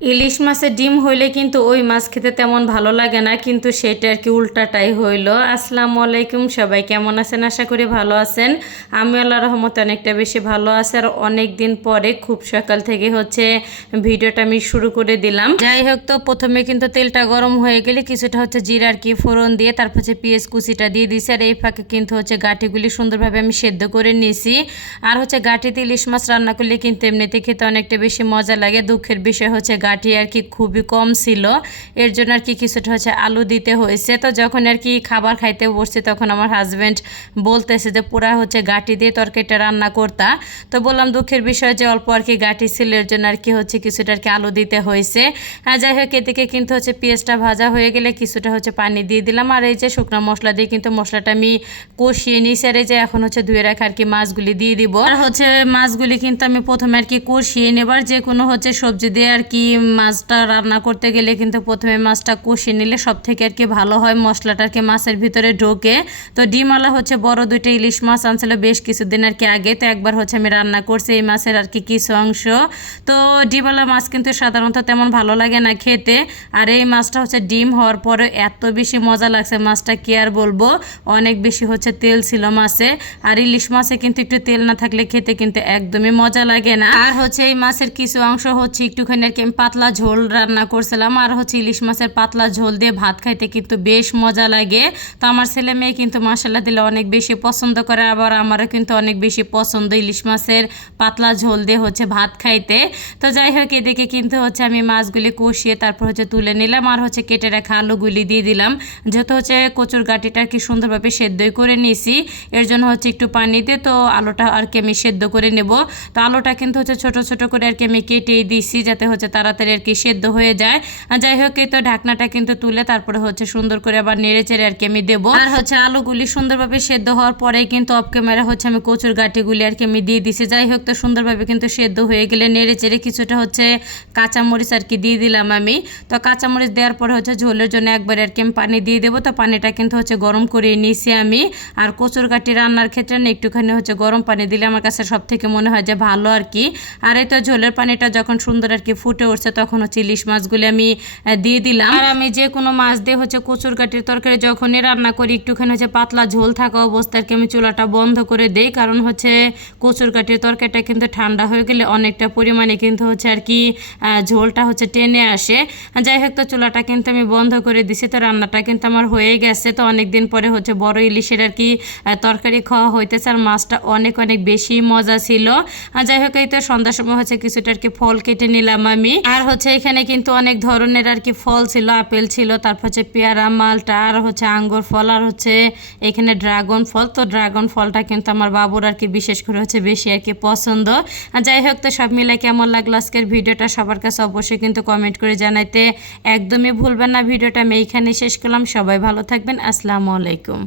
ইলিশ মাছের ডিম হইলে কিন্তু ওই মাছ খেতে তেমন ভালো লাগে না, কিন্তু সেটা আর কি উল্টাটাই হইলো। আসসালামু আলাইকুম, সবাই কেমন আছেন? আশা করি ভালো আছেন। আমি আল্লাহর রহমতে অনেকটা বেশি ভালো আছি। আর অনেক দিন পরে খুব সকাল থেকে ভিডিওটা আমি শুরু করে দিলাম। যাই হোক, তো প্রথমে কিন্তু তেলটা গরম হয়ে গেলে কিছুটা জিরা আর কি ফোড়ন দিয়ে তারপর পেঁয়াজ কুচিটা দিয়ে দিছি। আর এই ফাঁকে কিন্তু গাঁটিগুলি সুন্দরভাবে আমি সেদ্ধ করে নিয়েছি। আর গাঁটিতে ইলিশ মাছ রান্না করলে কিন্তু এমনিতে খেতে অনেকটা বেশি মজা লাগে। দুঃখের বিষয় গাঁটি আর কি খুবই কম ছিল, এর জন্য আর কি কিছুটা আলু দিতে হয়েছে। তো যখন আর কি খাবার খাইতে বসছে তখন আমার হাজব্যান্ড বলতেছে যে পুরা গাঁটি দিয়ে তরকারিটা রান্না করতা। তো বললাম দুঃখের বিষয় যে অল্প আর কি গাঁটি ছিল, এর জন্য আর কি কিছুটা আর কি আলু দিতে হয়েছে। যাই হোক, এদিকে কিন্তু পেঁয়াজটা ভাজা হয়ে গেলে কিছুটা পানি দিয়ে দিলাম। আর এই যে শুকনো মশলা দিয়ে কিন্তু মশলাটা আমি কষিয়ে নিয়েছি। আর এই যে এখন ধুয়ে রাখা আর কি মাছগুলি দিয়ে দিব। আর মাছগুলি কিন্তু আমি প্রথমে আর কি কষিয়ে নেবার, যে কোনো সবজি দিয়ে আর কি মাছটা রান্না করতে গেলে কিন্তু প্রথমে মাছটা কষিয়ে নিলে সব থেকে আর কি ভালো হয়, মশলাটা আর কি মাছের ভিতরে ঢোকে। তো ডিমওয়ালা বড় দুইটা ইলিশ মাছ আনছিল বেশ কিছুদিন আর কি আগে। তো একবার আমি রান্না করছি এই মাছের আর কি কিছু অংশ। তো ডিমওয়ালা মাছ কিন্তু সাধারণত তেমন ভালো লাগে না খেতে, আর এই মাছটা ডিম হওয়ার পরে এত বেশি মজা লাগছে মাছটা, কি আর বলবো। অনেক বেশি তেল ছিল মাছে, আর ইলিশ মাছে কিন্তু একটু তেল না থাকলে খেতে কিন্তু একদমই মজা লাগে না। আর এই মাছের কিছু অংশ একটুখানি আর কি আমি পাতলা ঝোল রান্না করছিলাম। আর ইলিশ মাছের পাতলা ঝোল দিয়ে ভাত খাইতে কিন্তু বেশ মজা লাগে। তো আমার ছেলে মেয়ে কিন্তু মশলা দিলে অনেক বেশি পছন্দ করে, আবার আমারও কিন্তু অনেক বেশি পছন্দ ইলিশ মাছের পাতলা ঝোল দিয়ে ভাত খাইতে। তো যাই হোক, এদিকে কিন্তু আমি মাছগুলি কষিয়ে তারপর তুলে নিলাম। আর কেটে রাখা আলুগুলি দিয়ে দিলাম। যেহেতু কচুর গাঁটিটা আর কি সুন্দরভাবে সেদ্ধই করে নিয়েছি, এর জন্য একটু পানি দিয়ে তো আলুটা আর কি আমি সেদ্ধ করে নেব। তো আলুটা কিন্তু ছোট ছোট করে আর কি আমি কেটেই দিয়েছি, যাতে তাড়াতাড়ি আর কি সেদ্ধ হয়ে যায়। আর যাই হোক, এই তো ঢাকনাটা কিন্তু তুলে তারপরে সুন্দর করে আবার নেড়ে চেড়ে আর কি আমি দেবো। আর আলুগুলি সুন্দরভাবে সেদ্ধ হওয়ার পরেই কিন্তু অফ ক্যামেরা আমি কচুর গাঁটিগুলি আর কি আমি দিয়ে দিছি। যাই হোক, তো সুন্দরভাবে কিন্তু সেদ্ধ হয়ে গেলে নেড়ে চেড়ে কিছুটা কাঁচামরিচ আর কি দিয়ে দিলাম আমি। তো কাঁচামরিচ দেওয়ার পরে ঝোলের জন্য একবার আর কি আমি পানি দিয়ে দেবো। তো পানিটা কিন্তু গরম করে নিয়েছি আমি। আর কচুর গাঁটি রান্নার ক্ষেত্রে না একটুখানি গরম পানি দিলে আমার কাছে সব থেকে মনে হয় যে ভালো আর কি। আর এই তো ঝোলের পানিটা যখন সুন্দর আর কি ফুটে উঠছে তখন ইলিশ মাছগুলি আমি দিয়ে দিলাম। আর আমি যে কোনো মাছ দিয়ে কচুর গাঁটির তরকারি যখনই রান্না করি একটুখানি পাতলা ঝোল থাকা অবস্থায় আমি চুলাটা বন্ধ করে দেই, কারণ কচুর গাঁটির তরকারিটা কিন্তু ঠান্ডা হয়ে গেলে অনেকটা পরিমাণে কিন্তু আর কি ঝোলটা টেনে আসে। যাই হোক, তো চুলাটা কিন্তু আমি বন্ধ করে দিছি। তো রান্নাটা কিন্তু আমার হয়ে গেছে। তো অনেকদিন পরে বড় ইলিশের আর কি তরকারি খাওয়া হইতেছে, আর মাছটা অনেক অনেক বেশি মজা ছিল। যাই হোক, এই তো সন্ধ্যার সময় কিছুটা আর কি ফল কেটে নিলাম আমি। আর এখানে কিন্তু অনেক ধরনের আর কি ফল ছিল, আপেল ছিল, তারপর পেয়ারা, মালটা, আর আঙ্গুর ফল, আর এখানে ড্রাগন ফল। তো ড্রাগন ফলটা কিন্তু আমার বাবুর আর কি বিশেষ করে বেশি আর কি পছন্দ। যাই হোক, তো সব মিলে কেমন লাগলো আজকের ভিডিওটা সবার কাছে অবশ্যই কিন্তু কমেন্ট করে জানাইতে একদমই ভুলবেন না। ভিডিওটা আমি এইখানে শেষ করলাম। সবাই ভালো থাকবেন। আসসালামু আলাইকুম।